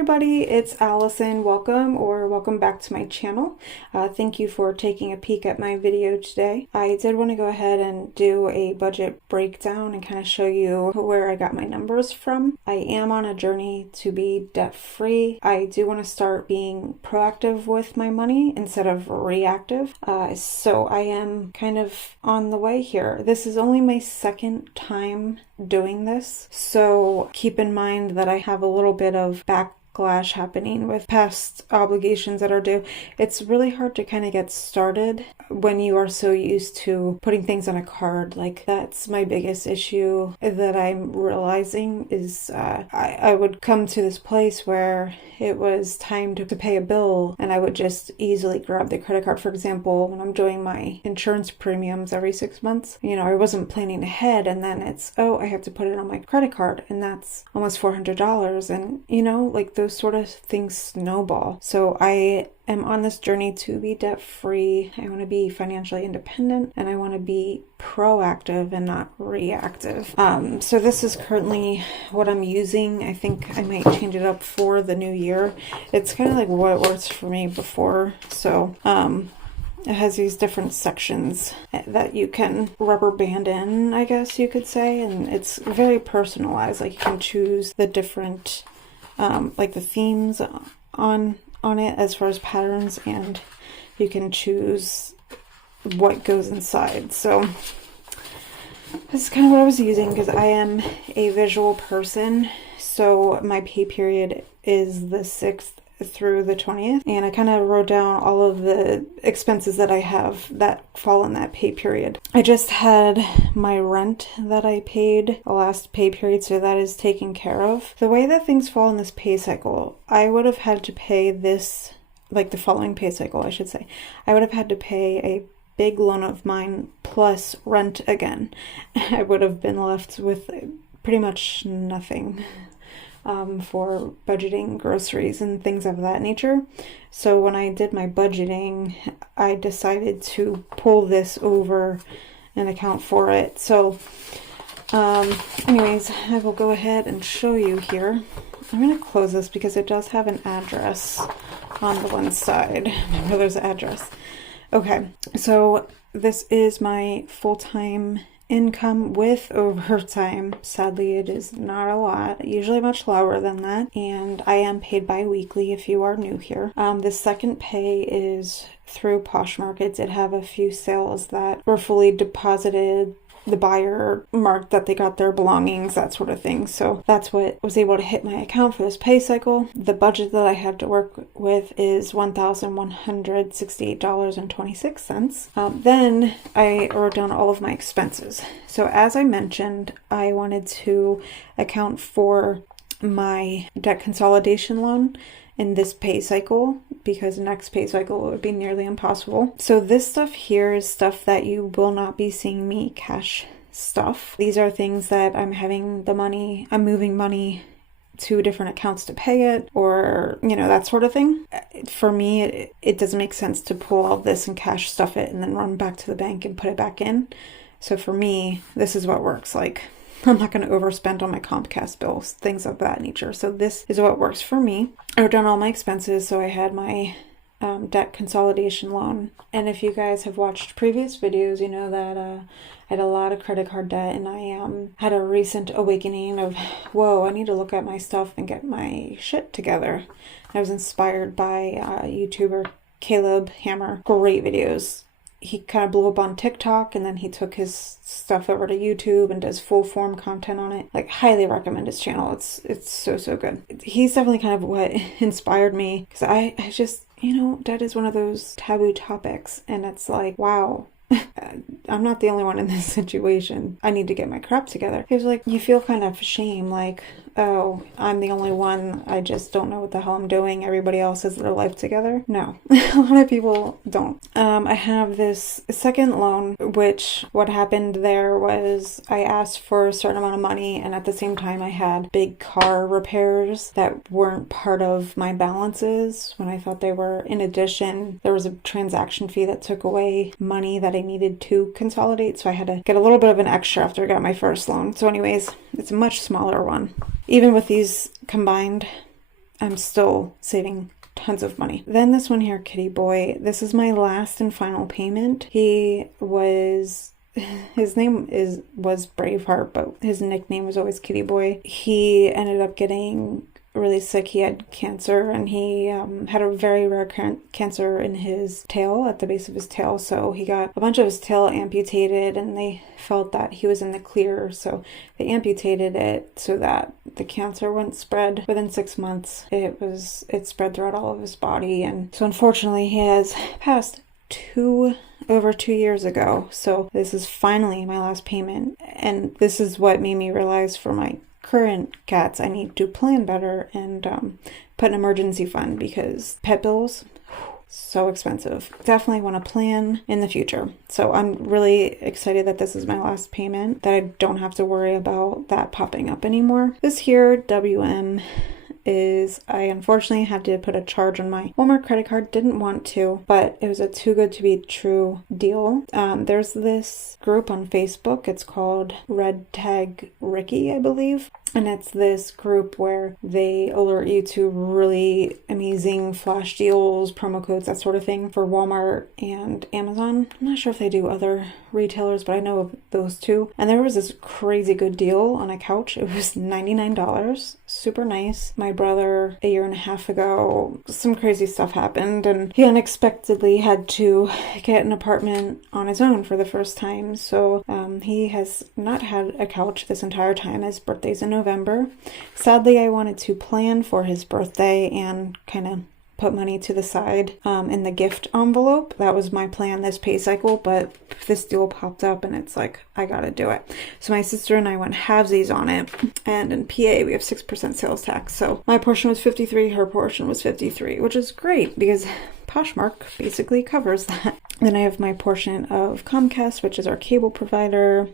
everybody, it's Allison. Welcome back to my channel. Thank you for taking a peek at my video today. I did want to go ahead and do a budget breakdown and kind of show you where I got my numbers from. I am on a journey to be debt-free. I do want to start being proactive with my money instead of reactive. So I am kind of on the way here. This is only my second time doing this, so keep in mind that I have a little bit of backlash happening with past obligations that are due. It's really hard to kind of get started when you are so used to putting things on a card. Like, that's my biggest issue that I'm realizing is I would come to this place where it was time to pay a bill and I would just easily grab the credit card. For example, when I'm doing my insurance premiums every 6 months, I wasn't planning ahead, and then it's, oh, I have to put it on my credit card, and that's almost $400, and like those sort of things snowball. So I am on this journey to be debt-free. I want to be financially independent, and I want to be proactive and not reactive. So this is currently what I'm using. I think I might change it up for the new year. It's kind of like what works for me before. So it has these different sections that you can rubber band in, I guess you could say, and it's very personalized. Like, you can choose the different like the themes on it as far as patterns, and you can choose what goes inside. So this is kind of what I was using because I am a visual person. So my pay period is the 6th through the 20th, and I kind of wrote down all of the expenses that I have that fall in that pay period. I just had my rent that I paid the last pay period, so that is taken care of. The way that things fall in this pay cycle, I would have had to pay this, like the following pay cycle, I should say, I would have had to pay a big loan of mine plus rent again. I would have been left with pretty much nothing for budgeting groceries and things of that nature. So when I did my budgeting, I decided to pull this over and account for it. So anyways, I will go ahead and show you here. I'm going to close this because it does have an address on the one side. My brother's address. Okay, so this is my full-time income with overtime. Sadly, it is not a lot, usually much lower than that, and I am paid bi-weekly if you are new here. The second pay is through Poshmark. It did have a few sales that were fully deposited. The buyer marked that they got their belongings, that sort of thing. So that's what was able to hit my account for this pay cycle. The budget that I have to work with is $1,168.26. Then I wrote down all of my expenses. So as I mentioned, I wanted to account for my debt consolidation loan in this pay cycle, because next pay cycle it would be nearly impossible. So this stuff here is stuff that you will not be seeing me cash stuff. These are things that I'm moving money to different accounts to pay it, or that sort of thing. For me, it doesn't make sense to pull all this and cash stuff it and then run back to the bank and put it back in. So for me, this is what works. Like, I'm not going to overspend on my Comcast bills, things of that nature. So this is what works for me. I wrote down all my expenses. So I had my debt consolidation loan. And if you guys have watched previous videos, you know that I had a lot of credit card debt, and I had a recent awakening of, whoa, I need to look at my stuff and get my shit together. I was inspired by YouTuber Caleb Hammer. Great videos. He kind of blew up on TikTok, and then he took his stuff over to YouTube and does full form content on it. Like, highly recommend his channel. It's so good. He's definitely kind of what inspired me, because I just, debt is one of those taboo topics, and it's like, wow, I'm not the only one in this situation. I need to get my crap together. He was like, you feel kind of shame, like, oh, I'm the only one, I just don't know what the hell I'm doing, everybody else has their life together. No, a lot of people don't. I have this second loan, which what happened there was I asked for a certain amount of money, and at the same time I had big car repairs that weren't part of my balances when I thought they were. In addition, there was a transaction fee that took away money that I needed to consolidate, so I had to get a little bit of an extra after I got my first loan. So anyways, it's a much smaller one. Even with these combined, I'm still saving tons of money. Then this one here, Kitty Boy. This is my last and final payment. His name was Braveheart, but his nickname was always Kitty Boy. He ended up getting really sick. He had cancer, and he had a very rare cancer in his tail, at the base of his tail. So he got a bunch of his tail amputated, and they felt that he was in the clear, so they amputated it so that the cancer wouldn't spread. Within 6 months, it spread throughout all of his body, and so unfortunately he has passed over 2 years ago. So this is finally my last payment, and this is what made me realize for my current cats I need to plan better and put an emergency fund, because pet bills, so expensive. Definitely want to plan in the future. So I'm really excited that this is my last payment, that I don't have to worry about that popping up anymore. This here, WM, is I unfortunately had to put a charge on my Walmart credit card. Didn't want to, but it was a too good to be true deal. There's this group on Facebook. It's called Red Tag Ricky, I believe. And it's this group where they alert you to really amazing flash deals, promo codes, that sort of thing for Walmart and Amazon. I'm not sure if they do other retailers, but I know of those two. And there was this crazy good deal on a couch. It was $99. Super nice. My brother, a year and a half ago, some crazy stuff happened, and he unexpectedly had to get an apartment on his own for the first time. So he has not had a couch this entire time. His birthday's in November. Sadly, I wanted to plan for his birthday and kind of put money to the side in the gift envelope. That was my plan this pay cycle, but this deal popped up and it's like, I gotta do it. So my sister and I went halvesies on it, and in PA we have 6% sales tax. So my portion was 53, her portion was 53, which is great because Poshmark basically covers that. Then I have my portion of Comcast, which is our cable provider,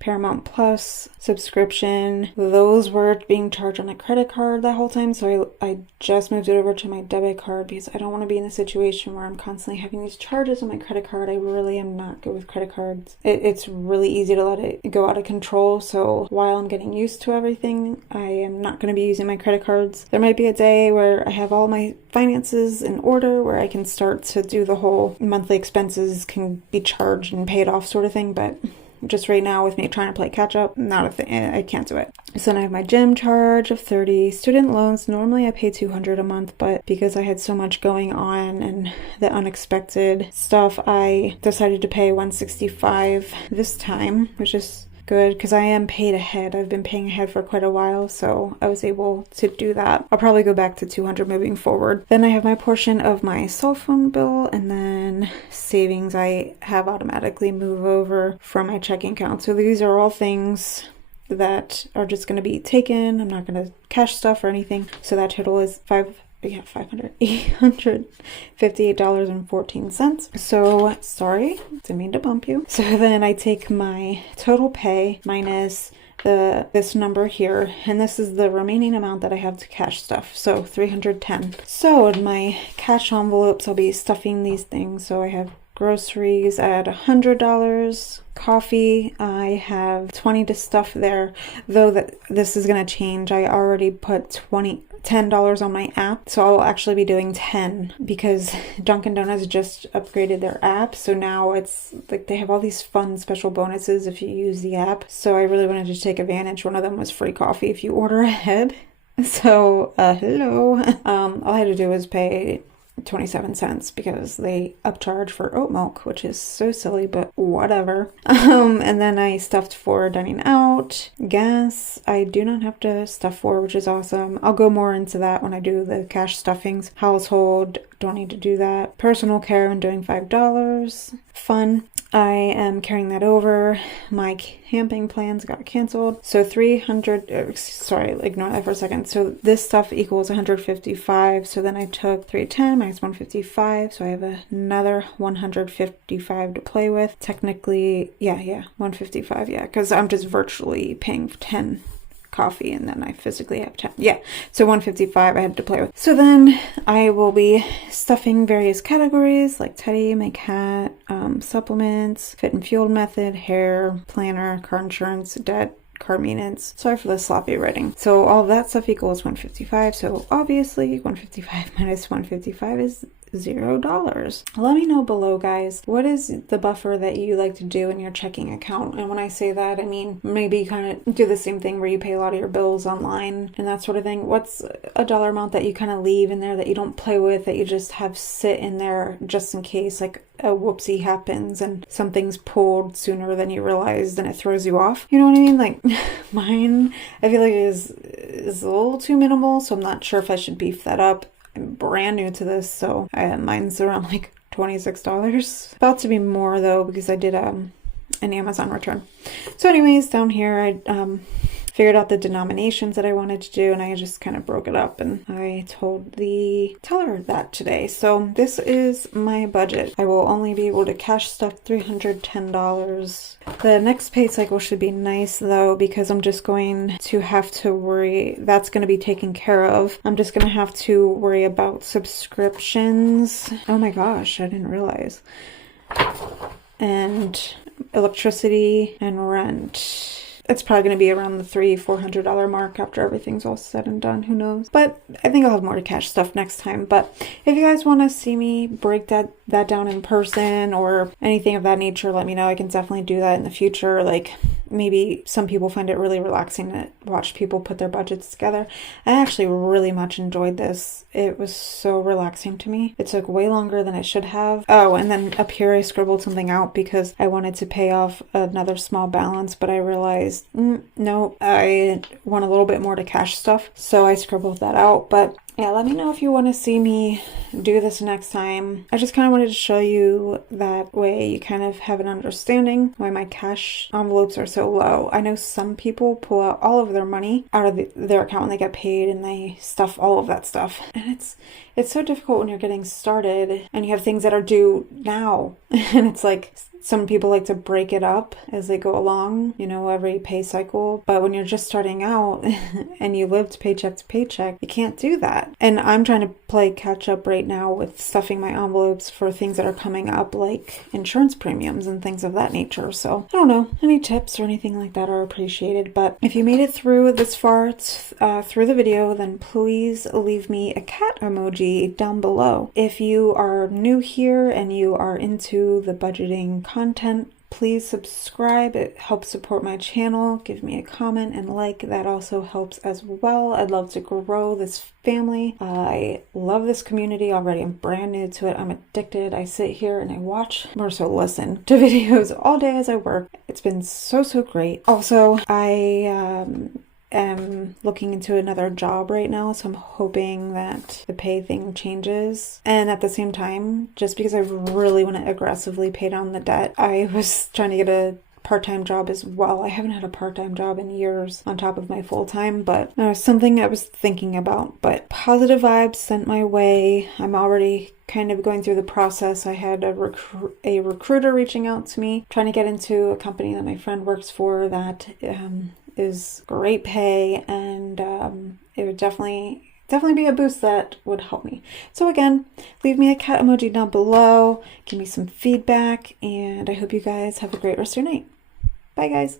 Paramount Plus subscription. Those were being charged on a credit card that whole time, so I just moved it over to my debit card because I don't want to be in a situation where I'm constantly having these charges on my credit card. I really am not good with credit cards. It's really easy to let it go out of control, so while I'm getting used to everything, I am not going to be using my credit cards. There might be a day where I have all my finances in order, where I can start to do the whole monthly expenses can be charged and paid off sort of thing, but just right now with me trying to play catch up, not a thing. I can't do it. So then I have my gym charge of $30. Student loans, normally I pay $200 a month, but because I had so much going on and the unexpected stuff, I decided to pay $165 this time, which is good because I am paid ahead. I've been paying ahead for quite a while, so I was able to do that. I'll probably go back to $200 moving forward. Then I have my portion of my cell phone bill, and then savings I have automatically move over from my checking account. So these are all things that are just going to be taken. I'm not going to cash stuff or anything. So that total is $858.14. So sorry, didn't mean to bump you. So then I take my total pay minus this number here, and this is the remaining amount that I have to cash stuff, so $310. So in my cash envelopes, I'll be stuffing these things. So I have groceries at $100, coffee, I have $20 to stuff there, though that this is going to change. I already put $10 on my app, so I'll actually be doing 10 because Dunkin' Donuts just upgraded their app, so now it's like they have all these fun special bonuses if you use the app. So I really wanted to take advantage. One of them was free coffee if you order ahead. So hello. All I had to do was pay 27 cents because they upcharge for oat milk, which is so silly, but whatever. And then I stuffed for dining out. Gas, I do not have to stuff for, which is awesome. I'll go more into that when I do the cash stuffings. Household, don't need to do that. Personal care, I'm doing $5. Fun, I am carrying that over. My camping plans got canceled. So ignore that for a second. So this stuff equals 155. So then I took 310 minus 155. So I have another 155 to play with. Technically, yeah, 155, yeah, because I'm just virtually paying 10 coffee and then I physically have 10. Yeah, so 155 I had to play with. So then I will be stuffing various categories like Teddy, my cat, supplements, fit and fuel method, hair, planner, car insurance, debt, car maintenance. Sorry for the sloppy writing. So all of that stuff equals 155. So obviously 155 minus 155 is $0. Let me know below, guys, what is the buffer that you like to do in your checking account? And when I say that, I mean maybe kind of do the same thing where you pay a lot of your bills online and that sort of thing. What's a dollar amount that you kind of leave in there that you don't play with, that you just have sit in there just in case like a whoopsie happens and something's pulled sooner than you realized and it throws you off? You know what I mean? Like mine, I feel like is a little too minimal, so I'm not sure if I should beef that up. I'm brand new to this, so mine's around like $26. About to be more though, because I did an Amazon return. So anyways, down here I figured out the denominations that I wanted to do, and I just kind of broke it up, and I told the teller that today. So this is my budget. I will only be able to cash stuff $310. The next pay cycle should be nice though, because I'm just going to have to worry, that's going to be taken care of. I'm just going to have to worry about subscriptions. Oh my gosh, I didn't realize. And electricity and rent. It's probably going to be around the $300-400 mark after everything's all said and done. Who knows? But I think I'll have more to cash stuff next time. But if you guys want to see me break that down in person or anything of that nature, let me know. I can definitely do that in the future. Like maybe some people find it really relaxing to watch people put their budgets together. I actually really much enjoyed this. It was so relaxing to me. It took way longer than it should have. Oh, and then up here I scribbled something out because I wanted to pay off another small balance, but I realized, no, I want a little bit more to cash stuff. So I scribbled that out. But yeah, let me know if you want to see me do this next time. I just kind of wanted to show you that way you kind of have an understanding why my cash envelopes are so low. I know some people pull out all of their money out of their account when they get paid and they stuff all of that stuff. And it's so difficult when you're getting started and you have things that are due now. And it's like some people like to break it up as they go along, you know, every pay cycle. But when you're just starting out and you lived paycheck to paycheck, you can't do that. And I'm trying to play catch up right now with stuffing my envelopes for things that are coming up, like insurance premiums and things of that nature. So I don't know, any tips or anything like that are appreciated. But if you made it through this far through the video, then please leave me a cat emoji down below. If you are new here and you are into the budgeting content, please subscribe. It helps support my channel. Give me a comment and like. That also helps as well. I'd love to grow this family. I love this community already. I'm brand new to it. I'm addicted. I sit here and I watch, more so listen to videos all day as I work. It's been so great. Also, I am looking into another job right now, so I'm hoping that the pay thing changes. And at the same time, just because I really want to aggressively pay down the debt, I was trying to get a part-time job as well. I haven't had a part-time job in years on top of my full-time, but something I was thinking about. But positive vibes sent my way. I'm already kind of going through the process. I had a recruiter reaching out to me, trying to get into a company that my friend works for that is great pay, and it would definitely be a boost that would help me. So again, leave me a cat emoji down below, give me some feedback, and I hope you guys have a great rest of your night. Bye guys.